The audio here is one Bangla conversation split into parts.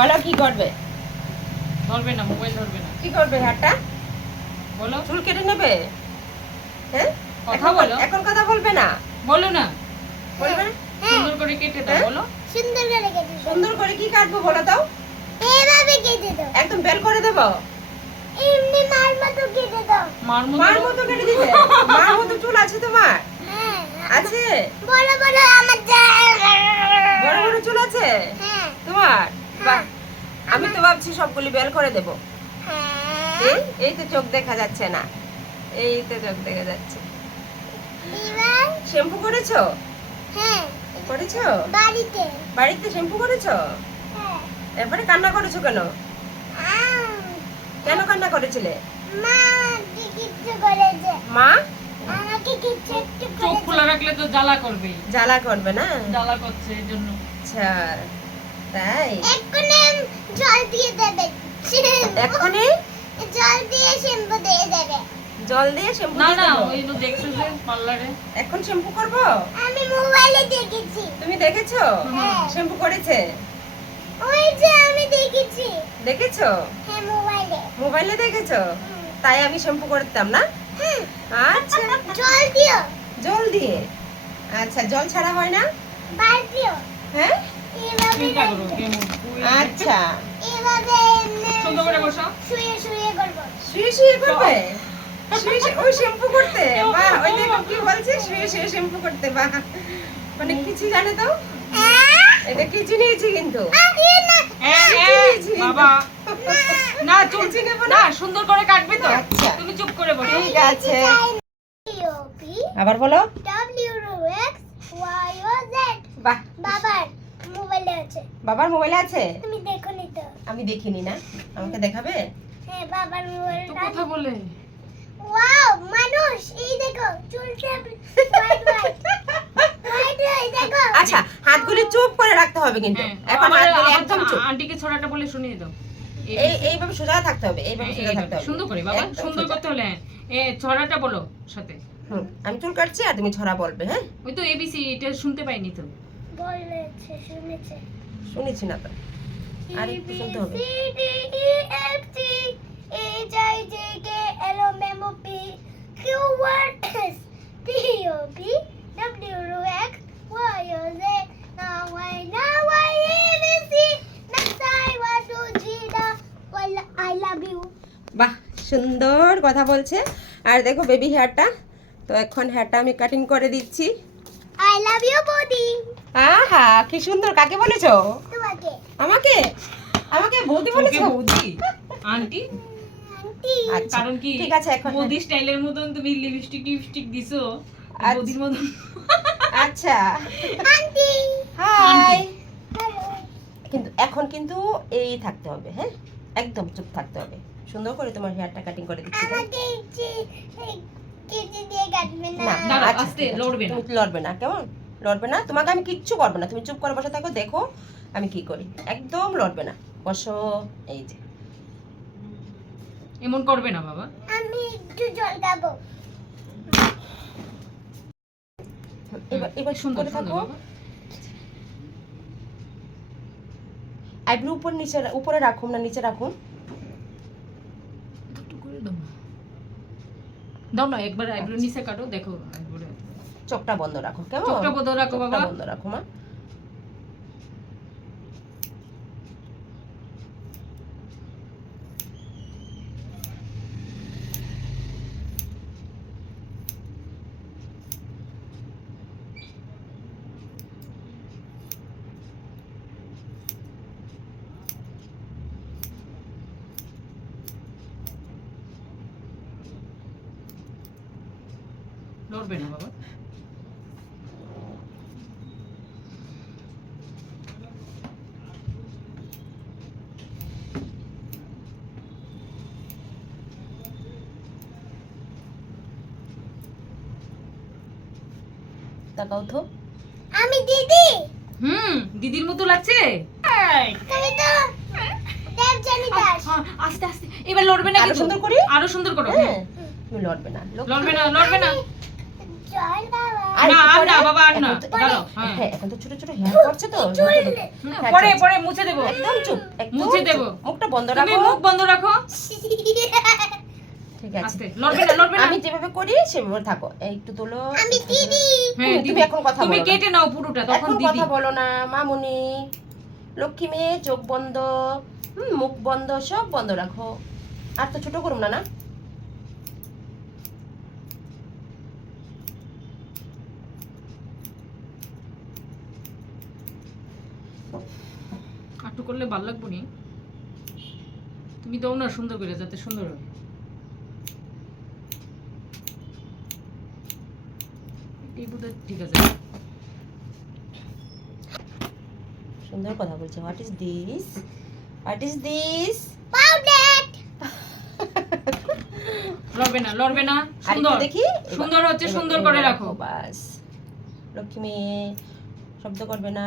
বলো কি করবে? ধরবে না, মোবাইল ধরবে না। কি করবে হাতটা? বলো। চুল কেটে নেবে? হ্যাঁ, কথা বলো। এখন কথা বলবে না? বলো না। বলবে? সুন্দর করে কেটে দাও, বলো। সুন্দর করে কেটে দাও। সুন্দর করে কি কাটবো বলো তো? এইভাবে কেটে দাও। একদম বেল করে দেবো? এমনি মার মতো কেটে দাও। মার মতো কেটে দিবে? মার মতো চুল আছে তোমার? হ্যাঁ। আছে? বড় বড় আমার বড় বড় চুল আছে হ্যাঁ। তোমার? বাহ, আমি তো ভাবছি সবগুলি বেল করে দেবো। হ্যাঁ। এই তো চোখ দেখা যাচ্ছে না, এই তো চোখ দেখা যাচ্ছে। এবার শ্যাম্পু করেছো? হ্যাঁ করেছো? বাড়িতে। বাড়িতে শ্যাম্পু করেছো? হ্যাঁ। এরপরে কান্না করেছো কেন? আম, কেন কান্না করেছিলে? মা কি কিচ্ছু করেছে? মা আমাকে কিচ্ছু একটু চোখ করেছে। খোলা রাখলে তো জ্বালা করবেই। জ্বালা করবে না? জ্বালা করছে এই জন্য। আচ্ছা, তাই? এক্ষুনি জল দিয়ে দেবে। এখনই জল দিয়ে শ্যাম্পু দিয়ে দেবে। জল দিয়ে শ্যাম্পু না না, দেবো? ওই তো দেখছো যে পার্লারে। এখন শ্যাম্পু করবো? আমি মোবাইলে দেখেছি। তুমি দেখেছো হ্যাঁ। শ্যাম্পু করেছে? ওই যে আমি দেখেছি। দেখেছো? হ্যাঁ মোবাইলে। মোবাইলে দেখেছো? তাই আমি শ্যাম্পু করতাম না? হুম, আচ্ছা, জল দিও। জল দিয়ে? আচ্ছা, জল ছাড়া হয় না? বার দিও। হ্যাঁ, এভাবে চিন্তা করো কেমন। আচ্ছা। এভাবে এমনি সুন্দর করে বসো। শুয়ে শুয়ে করবো। শুয়ে শুয়ে করবে? শুয়ে শুয়ে ওই শ্যাম্পু করতে? বাহ, ওই দেখো কি বলছে, শুয়ে শুয়ে শ্যাম্পু করতে। বাহ, মানে কিছু জানে তো? এটা কিছু নিয়েছি কিন্তু। বাবা না, চুল কিছু নেবো না, না? সুন্দর করে কাটবে তো। আচ্ছা। তুমি চুপ করে বসো। ঠিক আছে, আবার বলো। বাহ, বাবার মোবাইলে আছে। বাবার মোবাইলে আছে? তুমি দেখো নি তো? আমি দেখিনি না, আমাকে দেখাবে? হ্যাঁ বাবার তো মোবাইলটা। কথা বলে। ওয়াও মানুষ, এই দেখো চুলটা হোয়াইট হোয়াইট হোয়াইট দেখো। আচ্ছা, হাতগুলি চুপ করে রাখতে হবে কিন্তু। হ্যাঁ, এখন আবার হাতগুলি একদম চুপ। আন্টিকে ছড়াটা বলে শুনিয়ে দাও। এইভাবে সোজা থাকতে হবে, এইভাবে সোজা থাকতে হবে। সুন্দর করে বাবা, একদম সুন্দর সোজা। করতে হলে ছড়াটা বলো সাথে। আমি চুল কাটছি আর তুমি ছড়া বলবে। হ্যাঁ, ওই তো এবিসি, এটা শুনতে পাইনি তো। বলেছে শুনেছে। শুনেছি না তো, আর একটু শুনতে হবে। I love you. বাহ, সুন্দর কথা বলছে। আর দেখো বেবি হেয়ারটা, তো এখন হেয়ারটা আমি কাটিং করে দিচ্ছি। I love you বৌদি। আহা, কি সুন্দর। কাকে বলেছো? তোমাকে। আমাকে? আমাকে বৌদি বলেছো? বৌদি আন্টি, আন্টি। আচ্ছা, কারণ কি ঠিক আছে, এখন বৌদি স্টাইলের মতন তুমি লিপস্টিক টিপস্টিক দিছো আচ্ছা। বৌদির মতন। আচ্ছা, আন্টি। হাই। হ্যালো। কিন্তু এখন কিন্তু এই থাকতে হবে, হ্যাঁ, একদম চুপ থাকতে হবে। সুন্দর করে তোমার হেয়ারটা কাটিং করে দিচ্ছি। হ্যাঁ? আমাকে কেটে দিয়ে কাটবে না। না, না, আচ্ছা, আস্তে, ঠিক আছে। লড়বে না। তুমি লড়বে না, কেমন? লড়বে না, তোমাকে আমি কিচ্ছু করবো না, তুমি চুপ করে বসে থাকো, দেখো আমি কি করি। একদম লড়বে না, বসো। এই যে, এমন করবে না বাবা। আমি একটু জল খাবো। এবার সুন্দর করে সুন্দর থাকো। বাবা। আইব্রো উপর নিচে, উপরে রাখুন না নিচে রাখুন? একটু করে দাও না। দাও না, একবার আইব্রো নিচে কাটো, দেখো একবারে। চোখটা বন্ধ রাখো, কেমন? চোখটা বন্ধ রাখো চোখটা বাবা। বন্ধ রাখো মা। লড়বে না বাবা। তাকাও তো। আমি দিদি। দিদির মতো লাগছে। তুমি তো দেবজানি দাস। আস্তে আস্তে, এবার লড়বে না আরো কিন্তু। সুন্দর করি? আরো সুন্দর করো। হ্যাঁ, তুমি লড়বে না, লড়বে না, লড়বে না। চল বাবা আর না, একটু আর পরে- না, বাবা, আর না। এখন তো- দাঁড়াও, হ্যাঁ। হ্যাঁ, এখন তো ছোট ছোট হেয়ার পড়ছে তো হ্যাঁ, পরে আচ্ছা, পরে মুছে দেবো। একদম চুপ, একদম মুছে চুপ। দেবো। মুখটা বন্ধ তুমি রাখো। মুখ বন্ধ রাখো। ঠিক আছে, আস্তে, লড়বে না, লড়বে না। আমি যেভাবে করি সেভাবে থাকো। এই একটু তোলো। আমি দিদি হ্যাঁ, তুমি দিদি, এখন কথা তুমি বলো না। কেটে নাও পুরোটা, তখন এখন দিদি। কথা বলো না মামুনি। লক্ষ্মী মেয়ে, চোখ বন্ধ, মুখ বন্ধ, সব বন্ধ রাখো। আর তো ছোট করুম না না। একটু করলে ভালো লাগবো নি। তুমি দাও না সুন্দর করে, যাতে সুন্দর হয়। এই বোধহয় ঠিক আছে। সুন্দর কথা বলছে। What is this? What is this? Powder লড়বে না, লড়বে না। আর সুন্দর একটু দেখি। সুন্দর হচ্ছে, এবার- সুন্দর এবার করে রাখো। বাস। লক্ষ্মী মেয়ে, শব্দ করবে না।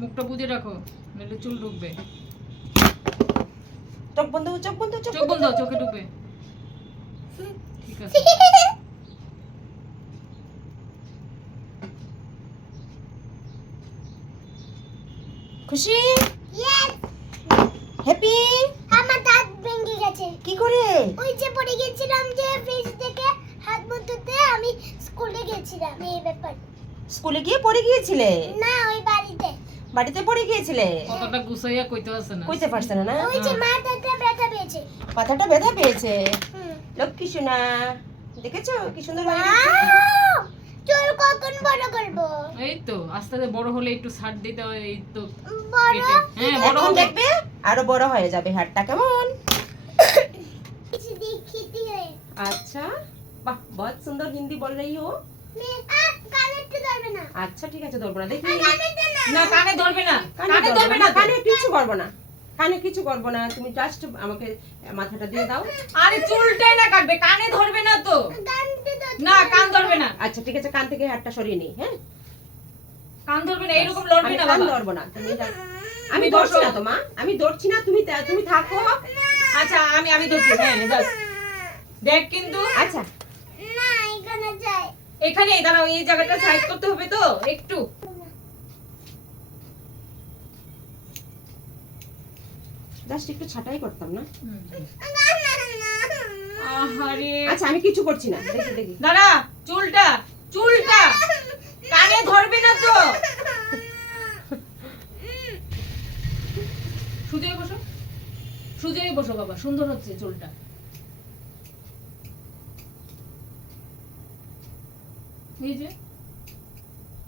মুখটা বুঝে রাখো, নাহলে চুল ঢুকবে। চোখ বন্ধ, চোখ বন্ধ, চোখ বন্ধ, চোখে ঢুকবে। ঠিক আছে। খুশি, ইয়েস হ্যাপি। আমার দাঁত ভেঙে গেছে কি করে? ওই যে পড়ে গেছিলাম যে ফ্রিজ থেকে হাত মুছতে আমি স্কুলে গেছিলাম এই ব্যাপার স্কুলে গিয়ে পড়ে গিয়েছিলে? না ওই বাড়িতে বাড়িতে পড়ে গিয়েছিলে? কথাটা গুছাইয়া কইতে পারছে না। কইতে পারছে না না? ওই যে মাথাটা ব্যথা পেয়েছে মাথাটা ব্যথা পেয়েছে। হুম। লক্ষ্মী সোনা, দেখেছো কি সুন্দর হয়ে গেছে? আউ! চুল কখন বড় করব এই তো আস্তে আস্তে বড় হলে একটু ছাড় দিতে হয়। এই তো বড় কেটে। হ্যাঁ, বড় এখন হবে। দেখবে আরো বড় হয়ে যাবে হাতটা, কেমন? কিছু দেখিতে হয় আচ্ছা, বাহ, বহুত সুন্দর হিন্দি বল রही हो। কানেরটা ধরবে না আচ্ছা ঠিক আছে, ধরবো না। দেখি কানেরটা না না, কানে ধরবে না, কানে কানে ধরবে না তো। কানে কিছু করবো না, কানে কিছু করবো না। তুমি জাস্ট আমাকে মাথাটা দিয়ে দাও। আরে চুলটাই না কাটবে, কানে ধরবে না তো। কানতে ধরবে না, কান ধরবে না, আচ্ছা ঠিক আছে, কান থেকে হাতটা সরিয়ে নেই। হ্যাঁ, কান ধরবে না, এরকম লড়বে আমি না কান বাবা। ধরবো না। তুমি তুমি আমি ধরছি বসো। না তো মা, আমি ধরছি না। তুমি তুমি থাকো। আচ্ছা, আমি ধরছি। হ্যাঁ, যাস। দেখ কিন্তু, আচ্ছা না এখানে যায় এখানে দাঁড়াও, এই জায়গাটা সাইড করতে হবে তো একটু। জাস্ট একটু ছাটাই করতাম না। আহারে, আচ্ছা আমি কিছু করছি না। দেখি দেখি। দাঁড়া, চুলটা চুলটা কানে ধরবে না তো। সুজয় বসো, সুজয় বসো বাবা, সুন্দর হচ্ছে চুলটা। এই যে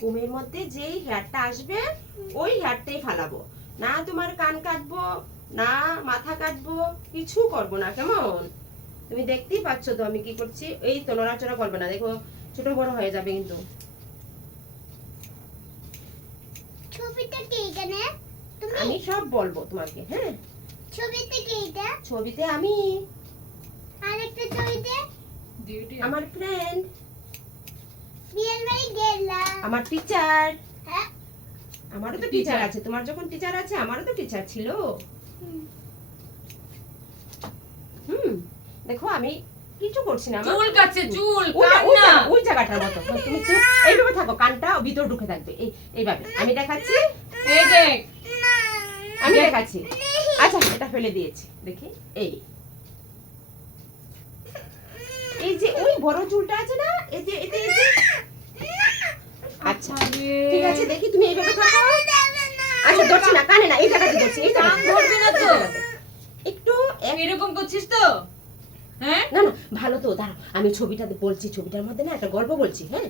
কোমের মধ্যে যেই হেয়ারটা আসবে ওই হেয়ারটাই ফালাবো না। তোমার কান কাটবো না, মাথা কাটবো, কিছু করবো না, কেমন? তুমি দেখতেই পাচ্ছ তো আমি কি করছি। এই তো নড়াচড়া করবে না, দেখো ছোট বড় হয়ে যাবে কিন্তু। ছবিটা কি এখানে তুমি আমি সব বলবো তোমাকে। হ্যাঁ, ছবিতে কি এটা ছবিতে আমি, আরেকটা ছবিতে ডিউটি আমার ফ্রেন্ড, বিয়ের বাড়ি গেলাম আমার টিচার। হ্যাঁ আমারও তো টিচার আছে। তোমার যখন টিচার আছে আমারও তো টিচার ছিল। হুম। দেখো আমি কিছু করছি না মা। চুল কাটছে, চুল ওই কান না। ওই জায়গাটার মতো তুমি চুপ এইভাবে থাকো, কানটা ভিতর ঢুকে থাকবে। এইভাবে আমি দেখাচ্ছি, এই দেখ, আমি দেখাচ্ছি। আচ্ছা এটা ফেলে দিয়েছি, দেখি। এই যে ওই বড় চুলটা আছে না, এই যে এতে এই যে। আচ্ছা ঠিক আছে, দেখি তুমি এইভাবে থাকো। আচ্ছা ধরছি না, কানে না, এই জায়গাতে ধরছি। এই কান ধরবে না তো। একটু এরকম করছিস তো? হ্যাঁ, না না, ভালো তো। দাঁড়াও আমি ছবিটা বলছি। ছবিটার মধ্যে না একটা গল্প বলছি। হ্যাঁ,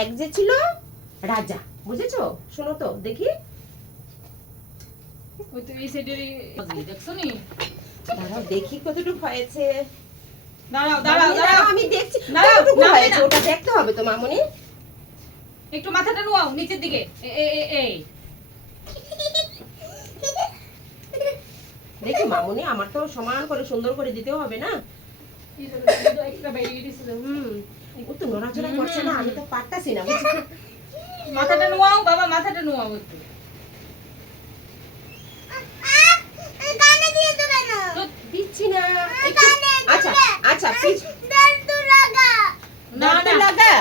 এক যে ছিল রাজা, বুঝেছো? শোনো তো দেখি। ওই তো এই সাইডেরই দেখছো নি? দাঁড়াও দেখি কতটুকু হয়েছে। দাঁড়াও দাঁড়াও দাঁড়াও, আমি দেখছি দাঁড়াও, কতটুকু নামবে হয়েছে, না। ওটা দেখতে হবে তো মামুনি। একটু মাথাটা নোয়াও নিচের দিকে। এই দেখি মামুনি, আমার তো সমান করে সুন্দর করে দিতেও হবে না। একটা বেরিয়ে গেছিল। ও তো নড়াচড়া করছে না, আমি তো পারতাছি না। মাথাটা নোয়াও বাবা, মাথাটা নোয়াও একটু। কানে দিয়ে তো কেন তো দিচ্ছি না একটু। আচ্ছা আচ্ছা দর্দ লাগা না দরদ না লাগা।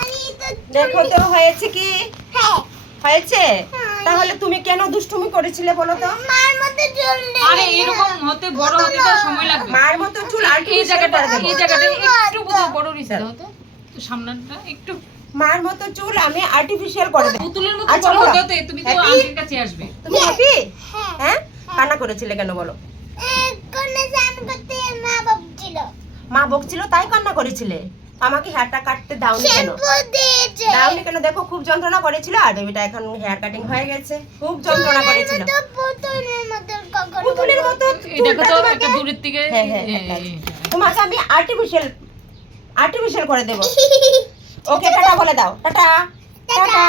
আমি তো দেখো তো হয়েছে কি? হ্যাঁ হয়েছে? হ্যাঁ। তাহলে তুমি কেন দুষ্টুমি করেছিলে বলো তো? মার মধ্যে জ্বললে আরে এরকম হতে বড় হতে তো সময় লাগবে। মার মতো চুল এই আর্টিফিশিয়াল জায়গাটা করে দেবো। এই জায়গাটা একটু বোধহয় বড় নিছে দাও তো। তো সামনেটা একটু মার মতো চুল আমি আর্টিফিশিয়াল করে দেবো। পুতুলের মতো আচ্ছা, বড় বলো। হতে তুমি তো Happy? আঙ্কেল কাছে আসবে। তুমি হ্যাপি? হ্যাঁ হ্যাঁ? কান্না করেছিলে কেন বলো? কোনে স্নান করতে মা বকছিল মা বকছিল তাই কান্না করেছিলে? আমাকে হেয়ারটা কাটতে দাওনি কেন? শ্যাম্পু দিয়েছে দাওনি কেন? দেখো খুব যন্ত্রণা করেছিল, আর বেবিটা এখন হেয়ার কাটিং হয়ে গেছে। খুব যন্ত্রণা করেছিল। তো পুতুলের মতো কখন পুতুলের মতো এই দেখো চুলটা তো তোমাকে- একটা দূরের থেকে হ্যাঁ, হ্যাঁ, হ্যাঁ, তোমাকে আমি আর্টিফিশিয়াল করে দেবো। ওকে টাটা বলে দাও। Tata tata.